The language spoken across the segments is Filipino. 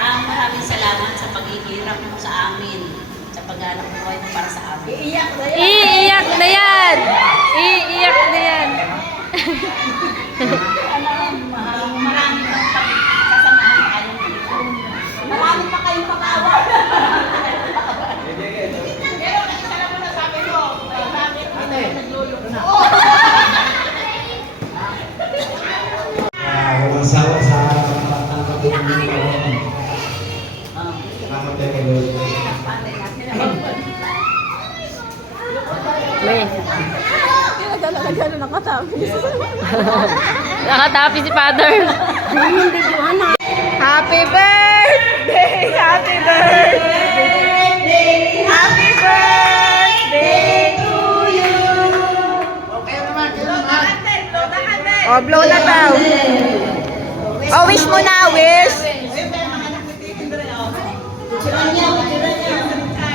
Maraming salamat sa paghihirap mo sa amin, sa paghanap buhay mo para sa amin. Iiyak na yan. Iiyak na yan. Iiyak na yan. Marami pang kasamahan kayong dito. Marami pa kayong pakawa. Walang sawa sa pagtangkap ng mga kawan. Salamat tayo kay Lord. May. Nagano nakatabi. Nakatapi si Father. Hindi Joanna. Happy birthday! Happy birthday! Happy birthday to you! Oh, blow na daw. Oh, wish mo na, wish.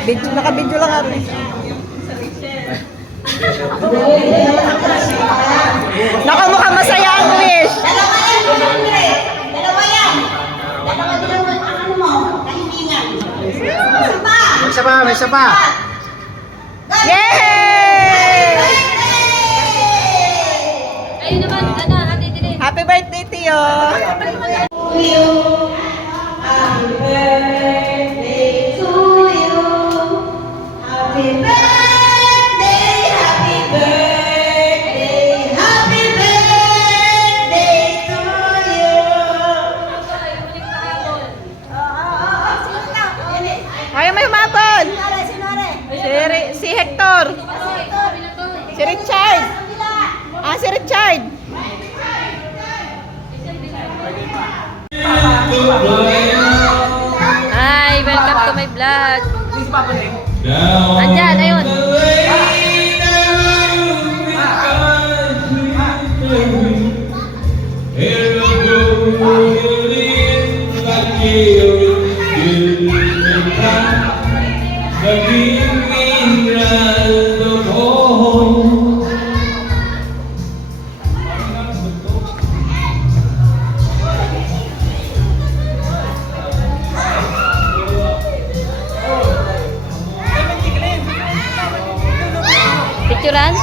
Video, naka-video lang ako. Nakamukha masaya ang wish. Dalawa yan, Andre. Dalawa yan. Dalawa din ang ano mo, kahilingan. Isa pa. May isa pa. Yay! Ayun naman, Ate Dilin. Happy birthday to you. Happy birthday to you. Happy birthday, happy birthday, happy birthday to you. Ayaw may humapon. Sinore. Si Hector. Si Richard. Si Richard. Hi, welcome to my vlog. Andyan, ayun. Picturean?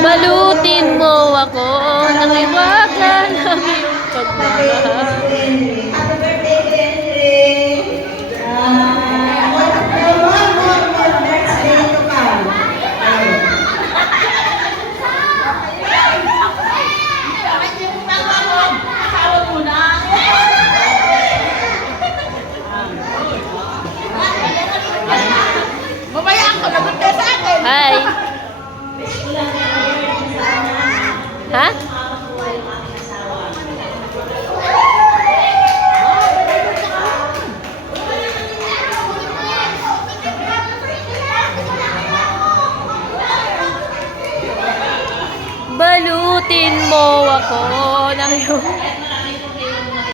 Balutin mo ako ng iwaga ng iyong pagmamahal. Hi. Ha? Balutin mo ako ng iyong